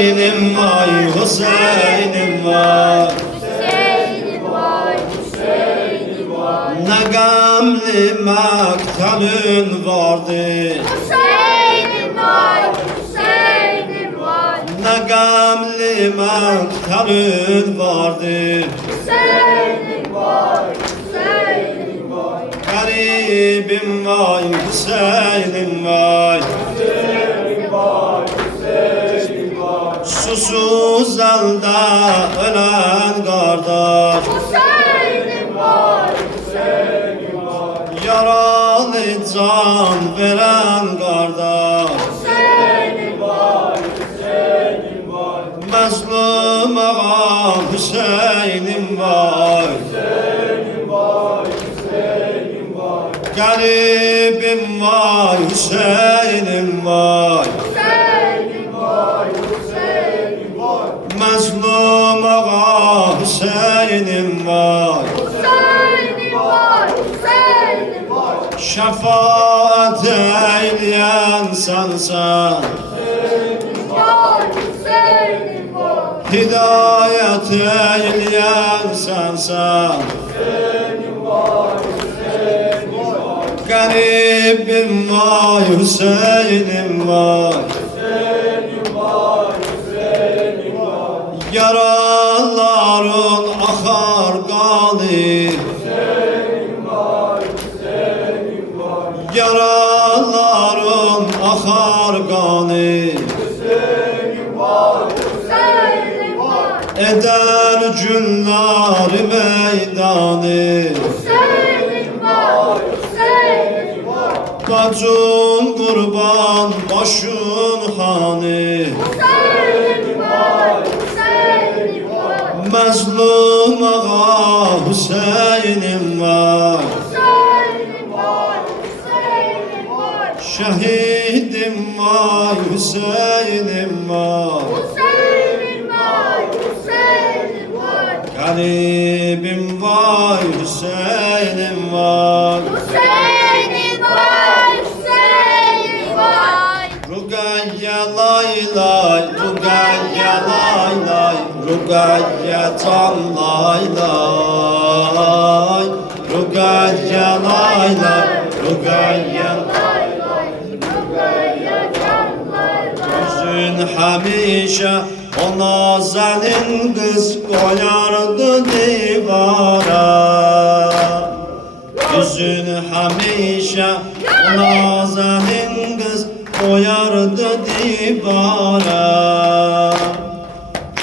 Hüseyin'im vay, Hüseyin'im vay, Hüseyin'im vay, Hüseyin'im vay. ne gamli maktalın vardı. Hüseyin'im vay, Hüseyin'im vay. Ne gamli maktalın vardı. Hüseyin'im vay, Hüseyin'im vay. Garibim vay, Hüseyin'im vay, susuz elde ölen kardeş. Hüseyin'im vay, Hüseyin'im vay. Yaralı can veren kardeş. Hüseyin'im vay, Hüseyin'im vay. Mazlum ağam Hüseyin'im var. Garibim var, Hüseyin'im var. Hüseyin'im vay, Hüseyin'im vay. Mazlum ağa Hüseyin'im var. Hüseyin'im vay, Hüseyin'im vay. Şefaat eyleyen sensen, Vay, Hüseyin'im vay. hidayet eyleyen sensen. Garibim var, Hüseyin'im var. Yaraların akar kanı. Yaraların akar kanı. Hüseyin'im vay. Eder cünnar meydanı. Hüseyin'im vay, Hüseyin'im vay. Bacın kurban başın hanı. Hüseyin'im vay, Hüseyin'im vay. Mazlum ağa Hüseyin'im var. Hüseyin'im vay, Hüseyin'im vay. Şehidim var, Hüseyin'im var. Hüseyin'im vay, Hüseyin'im vay. Garibim var, Hüseyin'im var. Hüseyin'im vay, Hüseyin'im vay. Rugayya lay lay, Rugayya lay lay, Rugayya can lay lay, Rugayya lay lay, Rugayya. Lay lay, Rugayya can lay lay. Gözün həmişə o nazenin kız koyardı divara. Gözün həmişə o nazenin kız koyardı divara.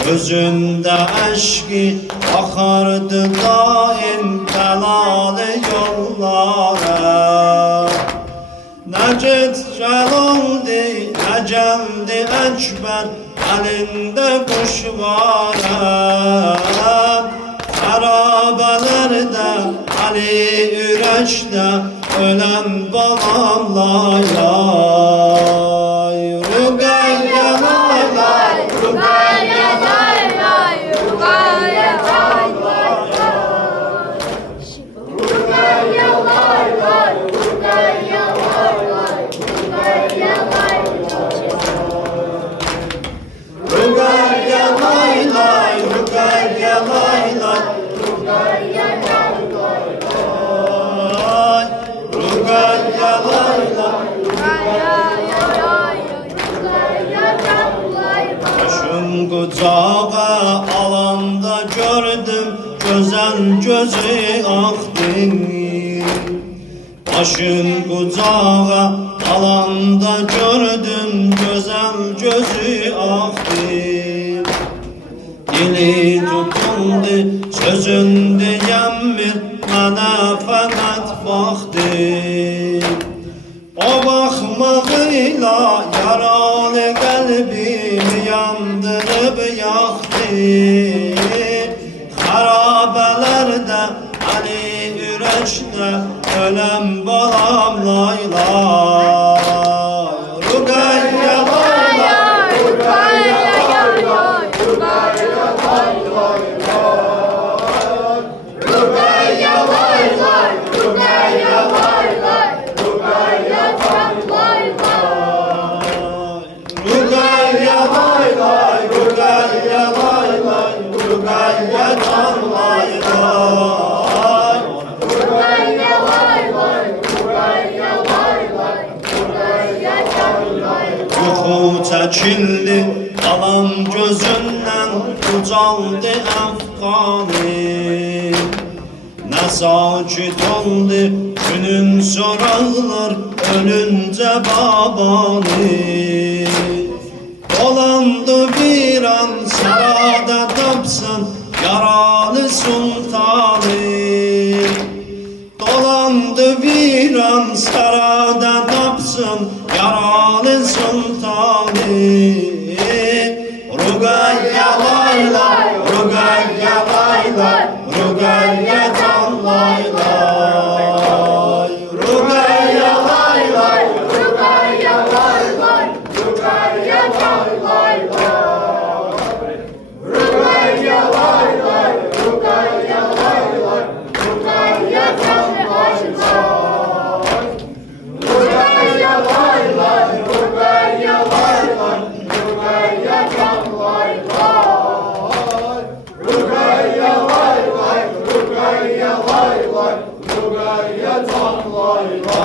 Gözünde eşki akardı daim belalı yollara. Necet Celal'di, eceldi ekber, elinde kuşvara. Harabelerde, Ali Üreç'te, ölen balam lay lay. Rugayya lay lay, Rugayya lay lay, Rugayya lay lay. Rugayya lay lay, Rugayya lay lay, Rugayya lay lay. Rugayya lay lay, Rugayya lay lay. Rugayya lay lay. Rugayya lay lay. Rugayya lay lay, Rugayya lay lay. Başım kucağa alanda gördüm güzel gözü aktı. Başım kucağa alanda gördüm güzel gözü aktı. Dili tutundu sözünde yemmir bana fakat baktı. O bakmağıyla yaralı kalbimi yandırıp yaktı. Harabelerde Ali Üreç'te ölen balam lay lay. Rugayya lay lay, Rugayya lay lay, Rugayya lay lay. Rugayya lay lay, Rugayya lay lay, Rugayya can lay lay. Rugayya lay lay. Alam gözünden ucaldı Afganı. Ne sakit oldu günün sorarlar ölünce babanı. Dolandı bir an sarada tapsın yaralı sultanı. Dolandı bir an sarada tapsın yaralı sultanı. Rugayya lay lay, Rugayya lay lay, Rugayya can lay lay. Rugayya lay lay, Rugayya lay lay, Rugayya can lay lay. Rugayya lay lay, Rugayya lay lay, Rugayya can lay lay. Rugayya lay lay, Rugayya lay lay, Rugayya can lay lay. Rugayya lay lay, Rugayya lay lay, Rugayya can lay lay.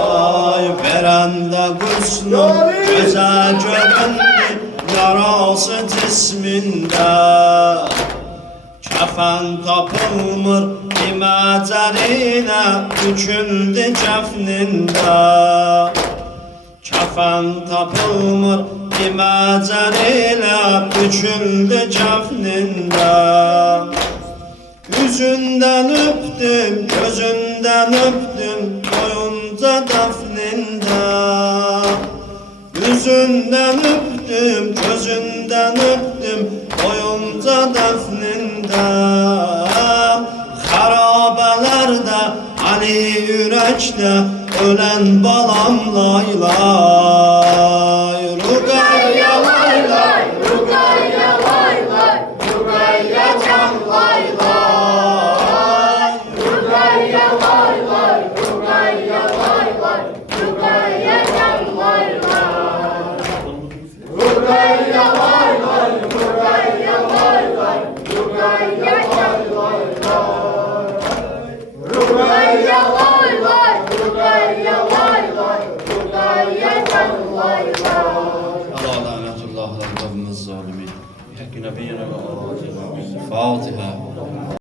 ay verende gusnum göze göründü yarası cisminde. Kefen tapılmır iməcərinə büküldü cəfnində. Kefen tapılmır iməcərinə büküldü cəfnində. Yüzünden öptüm, gözünden öptüm, boyunca dəfnində. Yüzünden öptüm, gözünden öptüm, boyunca dəfnində. Xarabelerde, hani yürekte, ölen balam lay lay. Rugayya lay lay, Rugayya lay lay, Rugayya can lay lay. Rugayya lay lay, Rugayya lay lay, Rugayya can lay lay. Rugayya lay lay, Rugayya lay lay, Rugayya can lay lay. Rugayya lay lay, Rugayya lay lay, Rugayya can lay lay. Allah lanetullah ala kavmiz zalimin. Hakkı nebiyine ve Fatiha.